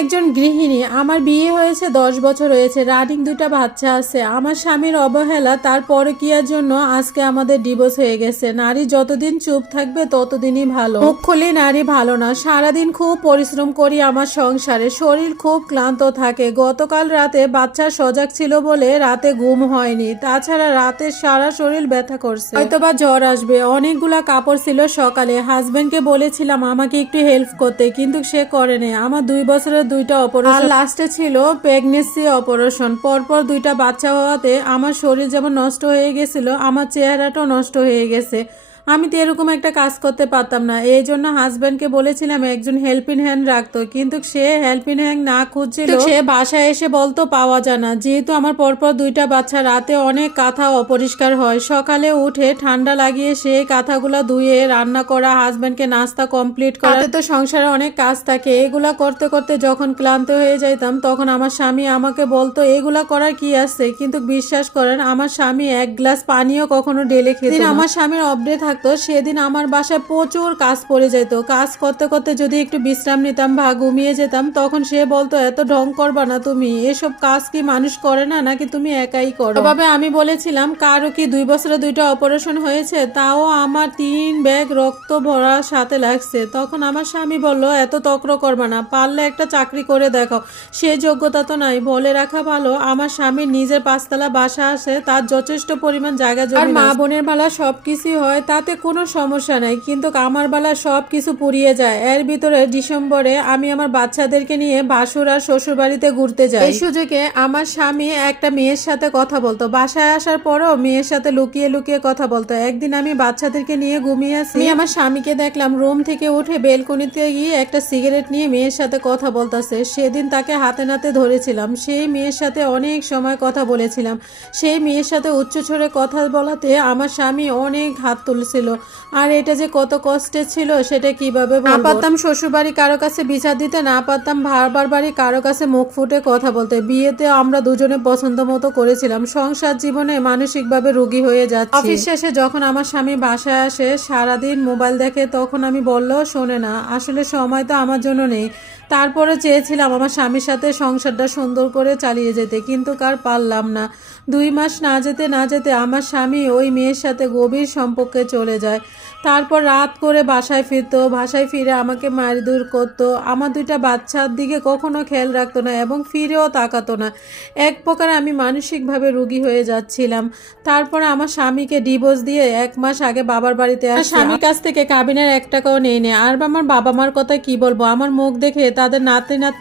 একজন গৃহিণী। আমার বিয়ে হয়েছে 10 বছর হয়েছে, রানিং 2টা বাচ্চা আছে। আমার স্বামীর অবহেলা, তার পরকীয়ার জন্য আজকে আমাদের ডিভোর্স হয়ে গেছে। নারী যতদিন চুপ থাকবে ততদিনই ভালো। মুখ খুলে নারী ভালো না। সারাদিন খুব পরিশ্রম করি আমার সংসারে, শরীর খুব ক্লান্ত থাকে। গতকাল রাতে বাচ্চা সজাগ ছিল বলে রাতে ঘুম হয়নি, তাছাড়া রাতে সারা শরীর ব্যথা করছে, হয়তোবা জ্বর আসবে। অনেকগুলা কাপড় ছিল সকালে, হাজবেন্ডকে বলেছিলাম আমাকে একটু হেল্প করতে, কিন্তু সে করেনি। আমার 2 বছরের 2টা অপারেশন, আর লাস্টে ছিল প্রেগনেন্সি অপারেশন। পরপর 2টা বাচ্চা হওয়াতে আমার শরীর যেমন নষ্ট হয়ে গেছিল, আমার চেহারাটাও নষ্ট হয়ে গেছে। আমি তো এরকম একটা কাজ করতে পারতাম না। এই জন্য হাজব্যান্ডকে বলেছিলাম একজন হেল্পিং হ্যান্ড রাখতো, কিন্তু সে হেল্পিং হ্যান্ড না খুঁজছিল। সে বাসায় এসে বলতো পাওয়া যায় না। যেহেতু আমার পরপর 2টা বাচ্চা, রাতে অনেক কাঁথা অপরিষ্কার হয়। সকালে উঠে ঠান্ডা লাগিয়ে সেই কাঁথাগুলা ধুয়ে রান্না করা, হাজব্যান্ডকে নাস্তা কমপ্লিট করা, তো সংসারে অনেক কাজ থাকে। এগুলা করতে করতে যখন ক্লান্ত হয়ে যাইতাম, তখন আমার স্বামী আমাকে বলতো এগুলা করার কি আছে, কিন্তু বিশ্বাস করেন আমার স্বামী 1 গ্লাস পানিও কখনো ঢেলে খেত না। আমার স্বামীর অপডেট থাকতো, সেদিন আমার বাসায় প্রচুর কাজ পড়ে যেত। কাজ করতে করতে যদি একটু বিশ্রাম নিতাম বা ঘুমিয়ে যেতাম, তখন সে বলতো এত ঢং করবা না তুমি, এসব কাজ কি মানুষ করে না নাকি তুমি একাই করো? তবে আমি বলেছিলাম কারো কি 2 বছরে 2টা অপারেশন হয়েছে, তাও আমার 3 ব্যাগ রক্ত ভরা সাথে লাগছে। তখন আমার স্বামী বলল এত তক্র করবা না, পারলে একটা চাকরি করে দেখো, সে যোগ্যতা তো নাই। বলে রাখা ভালো আমার স্বামীর নিজের 5তলা বাসা আছে, তার যথেষ্ট পরিমাণ জায়গা জমি, আর মা বোনের বেলা সবকিছু হয়, তাতে কোনো সমস্যা নাই। কিন্তু আমার বেলা সব কিছু পুড়িয়ে যায়। এর ভিতরে ডিসেম্বরে আমি আমার বাচ্চাদেরকে নিয়ে বাসুর আর শ্বশুর বাড়িতে ঘুরতে যাই। এই সুযোগে আমার স্বামী একটা মেয়ের সাথে কথা বলতো, বাসায় আসার পরও মেয়ের সাথে লুকিয়ে লুকিয়ে কথা বলতো। একদিন আমি বাচ্চাদেরকে নিয়ে ঘুমিয়ে আছি, আমি আমার স্বামীকে দেখলাম রুম থেকে উঠে বেলকনিতে গিয়ে একটা সিগারেট নিয়ে মেয়ের সাথে কথা বলতেছে। সেদিন তাকে হাতে নাতে ধরেছিলাম, সেই মেয়ের সাথে অনেক সময় কথা বলেছিলাম। সেই মেয়ের সাথে উচ্চ স্বরে কথা বলাতে আমার স্বামী অনেক হাত তুলছিল, আর এটা যে কত কষ্টের ছিল সেটা কিভাবে বলবো। না পারতাম শ্বশুরবাড়ি কারো কাছে বিচার দিতে, না পারতাম ভাড়বার বাড়ি কারো কাছে মুখ ফুটে কথা বলতে। বিয়েতে আমরা দুজনে পছন্দ মতো করেছিলাম, সংসার জীবনে মানসিকভাবে রোগী হয়ে যাচ্ছি। অফিস শেষে যখন আমার স্বামী বাসায় আসে, সারাদিন মোবাইল দেখে, তখন আমি বললেও শোনে না। আসলে সময় তো আমার জন্য নেই। তারপরে চেয়েছিলাম আমার স্বামীর সাথে সংসারটা সুন্দর করে চালিয়ে যেতে, কিন্তু কার পারলাম না। 2 মাস না যেতে না যেতে আমার স্বামী ওই মেয়ের সাথে গভীর সম্পর্কে চলে যায়। তারপর রাত করে বাসায় ফিরতো, বাসায় ফিরে আমাকে মারধর করতো। আমার 2টা বাচ্চার দিকে কখনো খেয়াল রাখতো না এবং ফিরেও তাকাতো না। এক প্রকার আমি মানসিকভাবে রোগী হয়ে যাচ্ছিলাম। তারপরে আমার স্বামীকে ডিভোর্স দিয়ে 1 মাস আগে বাবার বাড়িতে আসি। স্বামীর কাছ থেকে কাবিনের 1 টাকাও নেই। আর আমার বাবা মার কথা কি বলবো, আমার মুখ দেখে তাদের নাতি নাতনি